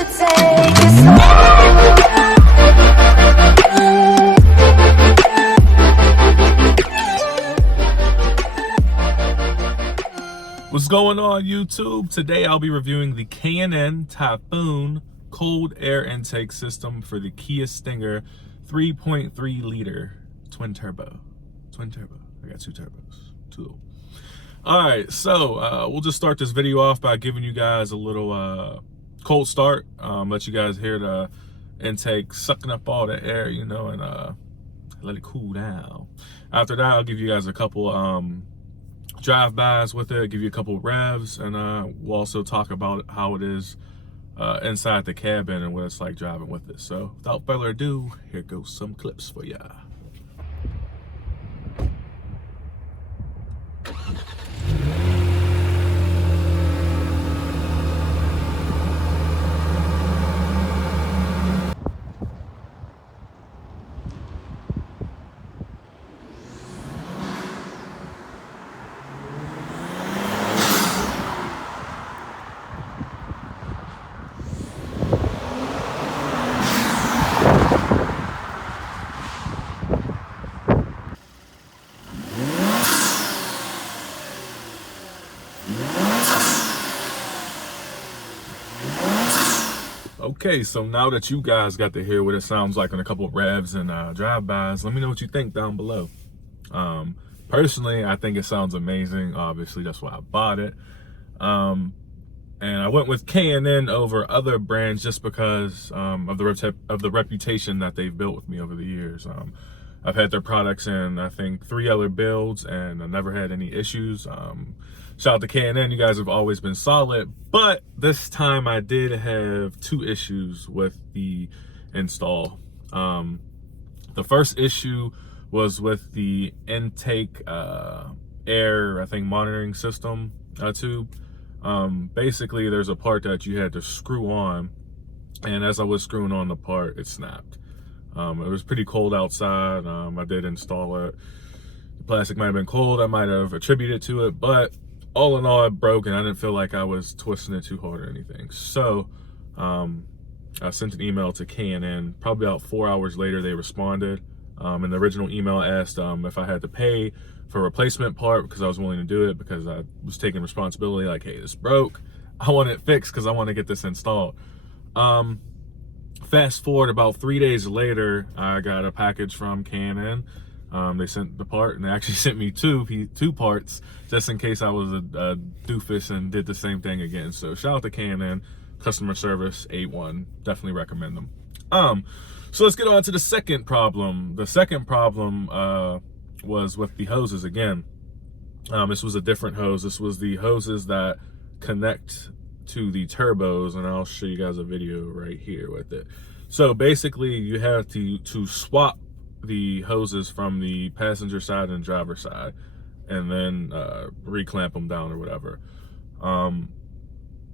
should take it slow. What's going on, YouTube? Today I'll be reviewing the K&N Typhoon cold air intake system for the Kia Stinger 3.3 liter twin turbo. I got two turbos. All right, so we'll just start this video off by giving you guys a little cold start. Let you guys hear the intake sucking up all the air, you know, and let it cool down. After that, I'll give you guys a couple drive-bys with it, give you a couple revs, and we'll also talk about how it is inside the cabin and what it's like driving with it. So without further ado, here goes some clips for ya. Okay, so now that you guys got to hear what it sounds like on a couple of revs and drive-bys, let me know what you think down below. Personally, I think it sounds amazing. Obviously, that's why I bought it. And I went with K&N over other brands just because of the reputation that they've built with me over the years. I've had their products in, I think, 3 other builds, and I never had any issues. Shout out to K&N, you guys have always been solid, but this time I did have 2 issues with the install. The first issue was with the intake air, I think, monitoring system tube. Basically, there's a part that you had to screw on, and as I was screwing on the part, it snapped. It was pretty cold outside. I did install it. The plastic might have been cold. I might have attributed to it, but all in all, it broke, and I didn't feel like I was twisting it too hard or anything. So I sent an email to K&N. Probably about 4 hours later, they responded. And the original email asked if I had to pay for a replacement part because I was willing to do it because I was taking responsibility. Like, hey, this broke. I want it fixed because I want to get this installed. Fast forward about 3 days later, I got a package from K&N. They sent the part, and they actually sent me two parts just in case I was a doofus and did the same thing again. So shout out to K&N, customer service A1, definitely recommend them. So let's get on to the second problem. The second problem was with the hoses again. This was a different hose. This was the hoses that connect to the turbos, and I'll show you guys a video right here with it. So basically, you have to swap the hoses from the passenger side and driver side, and then reclamp them down or whatever.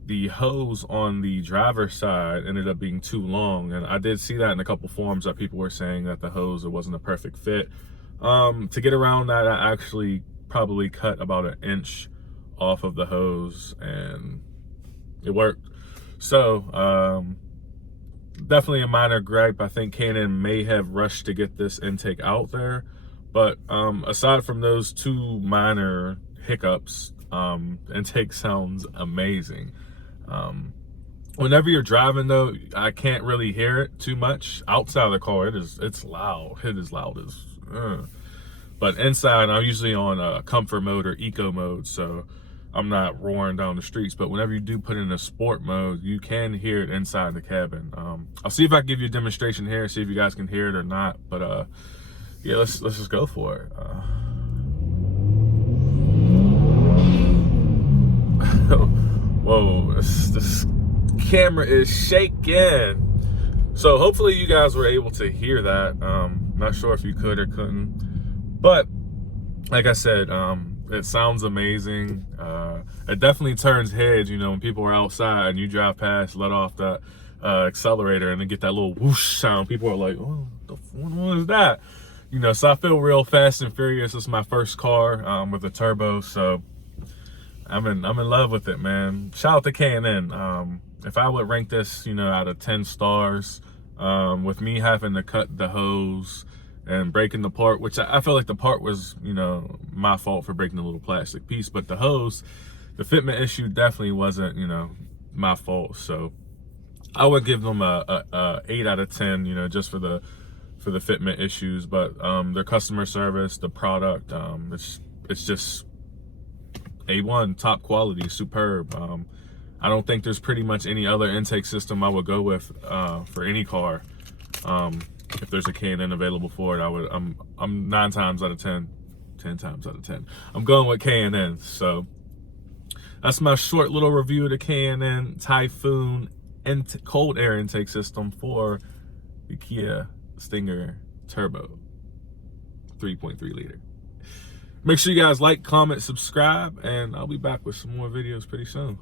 The hose on the driver's side ended up being too long, and I did see that in a couple forums that people were saying that the hose, it wasn't a perfect fit. To get around that, I actually probably cut about 1 inch off of the hose, and it worked. So definitely a minor gripe. I think K&N may have rushed to get this intake out there, but aside from those 2 minor hiccups, intake sounds amazing. Whenever you're driving though, I can't really hear it too much. Outside of the car, it's loud. It is loud as but inside, I'm usually on comfort mode or eco mode, so I'm not roaring down the streets. But whenever you do put it in a sport mode, you can hear it inside the cabin. I'll see if I can give you a demonstration here, see if you guys can hear it or not. But yeah, let's just go for it. Whoa, this camera is shaking. So hopefully you guys were able to hear that. Not sure if you could or couldn't, but like I said, it sounds amazing. It definitely turns heads, you know, when people are outside and you drive past, let off that accelerator, and then get that little whoosh sound. People are like, oh, what is that? You know, so I feel real Fast and Furious. This is my first car with a turbo, so I'm in love with it, man. Shout out to K&N. If I would rank this, out of 10 stars, with me having to cut the hose and breaking the part, which I feel like the part was, my fault for breaking the little plastic piece, but the hose, the fitment issue definitely wasn't, my fault. So I would give them a 8 out of 10, just for the fitment issues. But their customer service, the product, it's just A1, top quality, superb. I don't think there's pretty much any other intake system I would go with for any car. If there's a K&N available for it, I'm 9 times out of 10 times out of 10. I'm going with K&N. So that's my short little review of the K&N Typhoon cold air intake system for the Kia Stinger Turbo 3.3 liter. Make sure you guys like, comment, subscribe, and I'll be back with some more videos pretty soon.